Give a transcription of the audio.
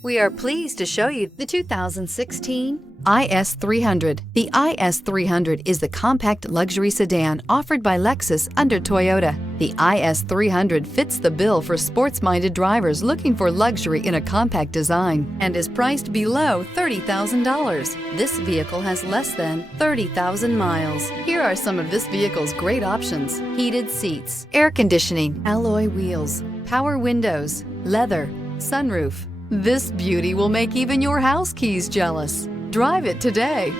We are pleased to show you the 2016 IS300. The IS300 is the compact luxury sedan offered by Lexus under Toyota. The IS300 fits the bill for sports-minded drivers looking for luxury in a compact design and is priced below $30,000. This vehicle has less than 30,000 miles. Here are some of this vehicle's great options: heated seats, air conditioning, alloy wheels, power windows, leather, sunroof. This beauty will make even your house keys jealous. Drive it today.